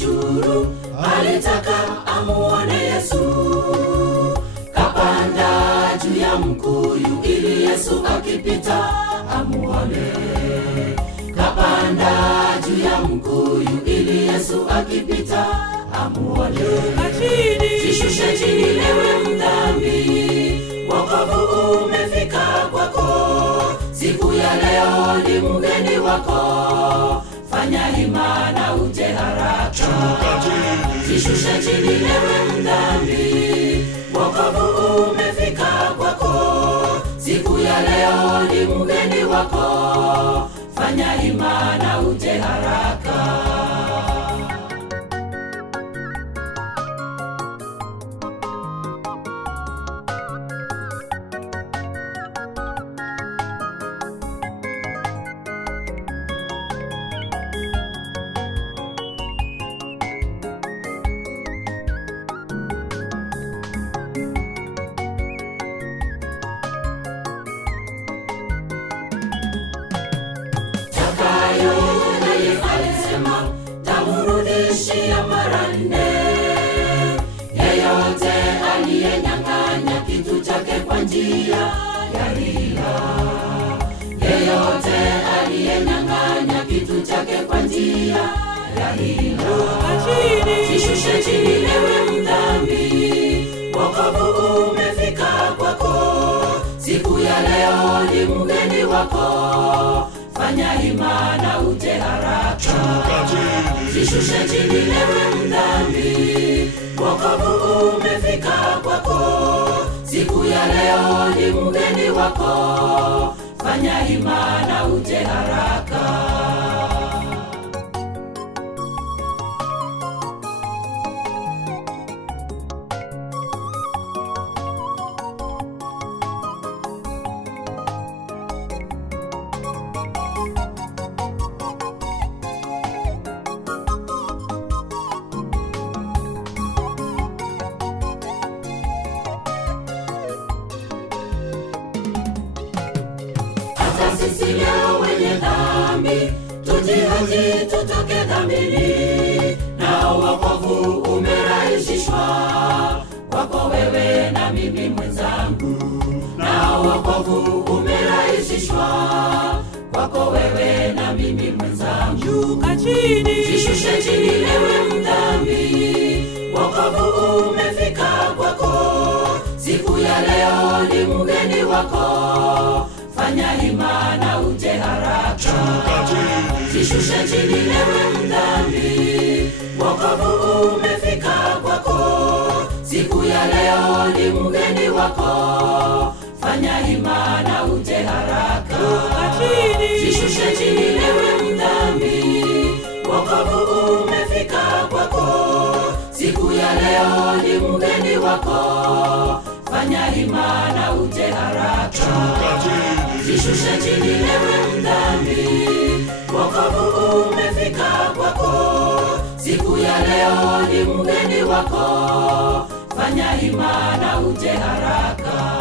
ushuru alitaka amuone Yesu. Kapanda juu ya mkuyu ili Yesu akipita amuone. Kapanda juu ya mkuyu ili Yesu akipita amuone. Jishushe chini ewe mdhambi, wokovu umefika kwako. Siku ya leo ni mgeni wako, fanya imana uje haraka. Jishushe chini ewe mdhambi, wokovu umefika kwako. Siku ya leo ni mgeni wako, fanya imana uje haraka. Tamurudishia mara 4. Yeyote aliyenyang'anya kitu chake kwa njia ya hila. Yeyote aliyenyang'anya kitu chake kwa njia ya hila. Jishushe chini ewe mdhambi, wokovu umefika kwako. Siku ya leo ni mgeni wako, fanya imana uje haraka. Jishushe chini ewe mdhambi, wokovu umefika kwako. Siku ya leo ni mgeni wako, fanya imana uje haraka. Sisi leo wenye dhambi, tujihoji tutoke dhambini. Na wokovu umerahisishwa kwako wewe na mimi mwenzangu. Na wokovu umerahisishwa kwako wewe na mimi mwenzangu. Jishushe chini ewe mdhambi, wokovu umefika kwako. Siku ya leo ni mgeni wako, fanya imana uje haraka. Jishushe chini ewe mdhambi, wokovu umefika kwako. Siku ya leo ni mgeni wako, fanya imana uje haraka. Jishushe chini ewe mdhambi, wokovu umefika kwako. Siku ya leo ni mgeni wako, fanya imana uje haraka. Jishushe chini ewe mdhambi, wokovu umefika kwako. Siku ya leo ni mgeni wako, fanya imana uje haraka.